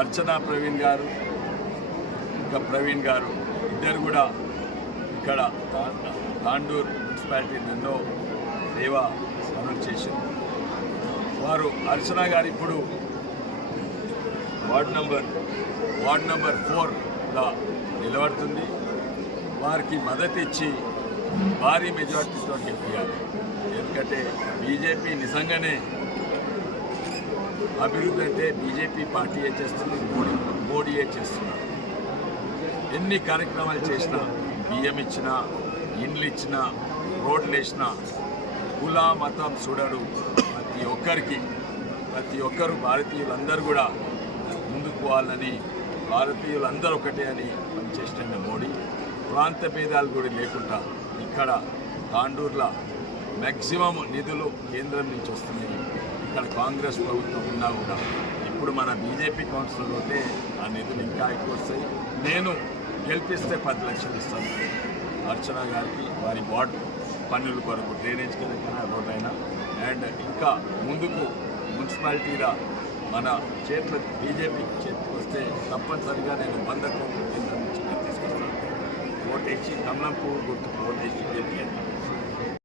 అర్చనా ప్రవీణ్ గారు ఇంకా ప్రవీణ్ గారు ఇద్దరు కూడా ఇక్కడ తాండూర్ మున్సిపాలిటీ ఎన్నో సేవా పనులు చేశారు. వారు అర్చనా గారు ఇప్పుడు వార్డ్ నంబర్ 4గా నిలబడుతుంది. వారికి మద్దతు ఇచ్చి భారీ మెజార్టీతో గెలిపించాలి. ఎందుకంటే బీజేపీ నిజంగానే అభివృద్ధి అంటే బీజేపీ పార్టీయే చేస్తుంది, మోడీయే చేస్తున్నారు. ఎన్ని కార్యక్రమాలు చేసినా, బియ్యం ఇచ్చినా, ఇండ్లు ఇచ్చినా, రోడ్లు వేసినా కుల మతం చూడడు. ప్రతి ఒక్కరు భారతీయులందరూ కూడా ముందుకు పోవాలని, భారతీయులందరూ ఒకటే అని పనిచేస్తున్న మోడీ ప్రాంత భేదాలు కూడా లేకుండా ఇక్కడ తాండూరులో మ్యాక్సిమం నిధులు కేంద్రం నుంచి వస్తున్నాయి. ఇక్కడ కాంగ్రెస్ ప్రభుత్వం ఉన్నా కూడా ఇప్పుడు మన బీజేపీ కౌన్సిలర్ ఉంటే ఆ నిధులు ఇంకా ఎక్కువ వస్తాయి. నేను గెలిపిస్తే 10 లక్షలు ఇస్తాను అర్చనా గారికి, వారి వార్డు పన్నుల కొరకు, డ్రైనేజ్ కనుక రోడ్ అయినా. అండ్ ఇంకా ముందుకు మున్సిపాలిటీలో మన చేతులు బీజేపీ చేతికి వస్తే తప్పనిసరిగా నేను 100 కోట్ల కేంద్రం నుంచి తీసుకొస్తాను. ఓటేసి కమలం పువ్వు గుర్తుకు ఓటేసి గెలిపాను.